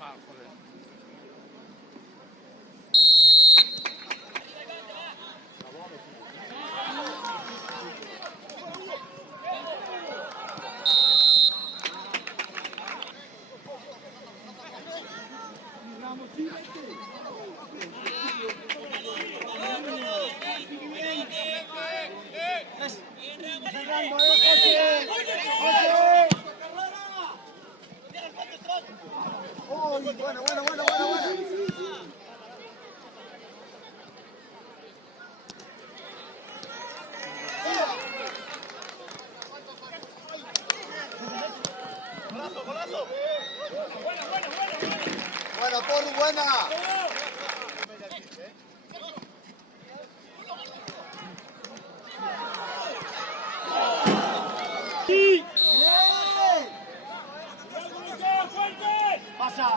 normal, joder. Bueno. Golazo. Buena, Porru, buena. ¡Sí! Pasa.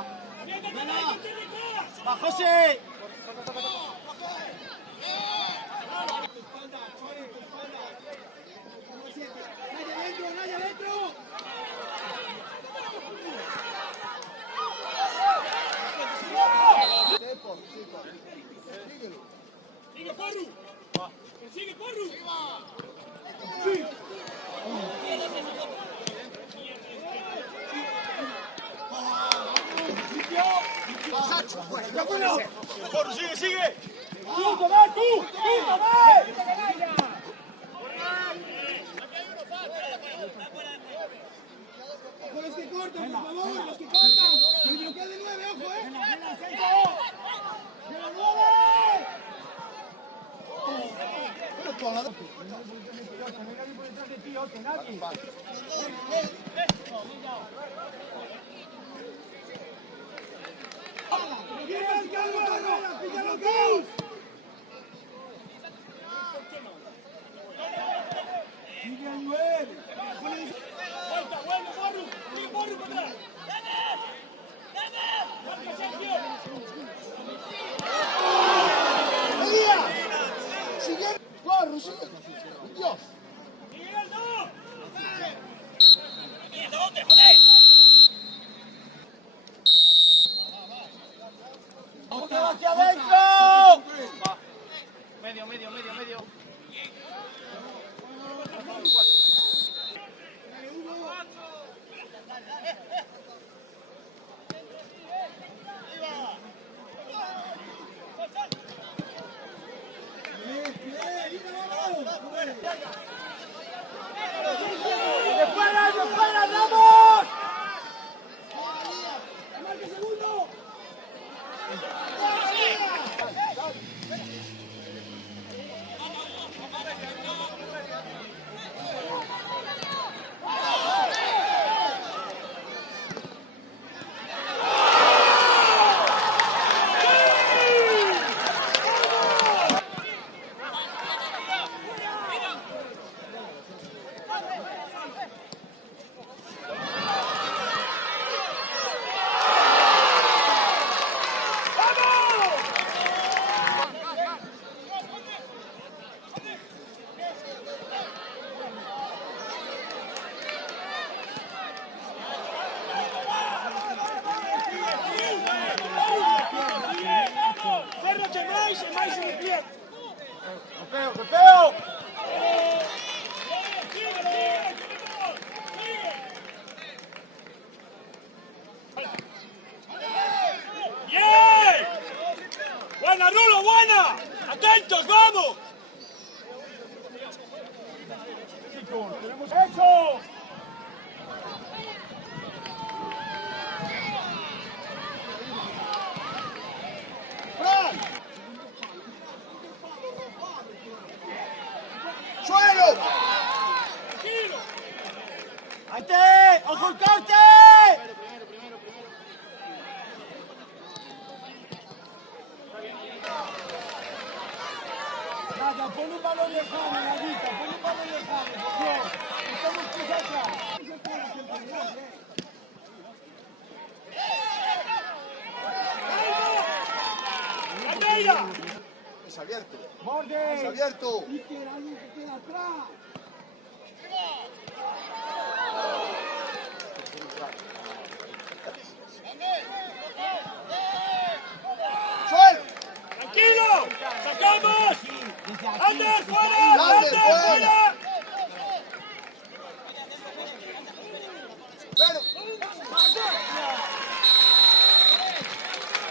¡Va, José! ¡Nadie adentro! ¡Sigue, Porru! ¡Sigue, Porru! ¡Sí! ¡Porru, sigue! ¡Tú, Tomás, tú! ¡Tomás! ¡Ojo los que cortan, por favor! ¡Los que cortan! ¡Que el bloqueo de 9, ojo, eh! ¡De la 9! ¡Bueno, Porru! ¡Sigue, Porru, para atrás! ¡Marca, Sergio! ¡Sigue! ¡Porru, sigue! ¡Dios! ¡Miguel, no! ¿Dónde, joder? ¡Hacia adentro! Medio. ¡De fuera, Ramos! ¡Marca segundo! ¡Férrate más en el pie! ¡Golpeo! ¡Bien! ¡Buena, Rulo, buena! ¡Atentos, vamos! ¡Eso! ¡Suelo! ¡Tranquilo! ¡Ante! ¡Ojo el corte! Nada, pon un balón lejano, Nadita, pon un balón lejano, por Dios. Estamos acá. ¡Bandera! Es abierto. ¡Borde! Es abierto. ¡Y que alguien se queda atrás! ¡Sacamos! ¡Ander, fuera! ¡Ander, fuera!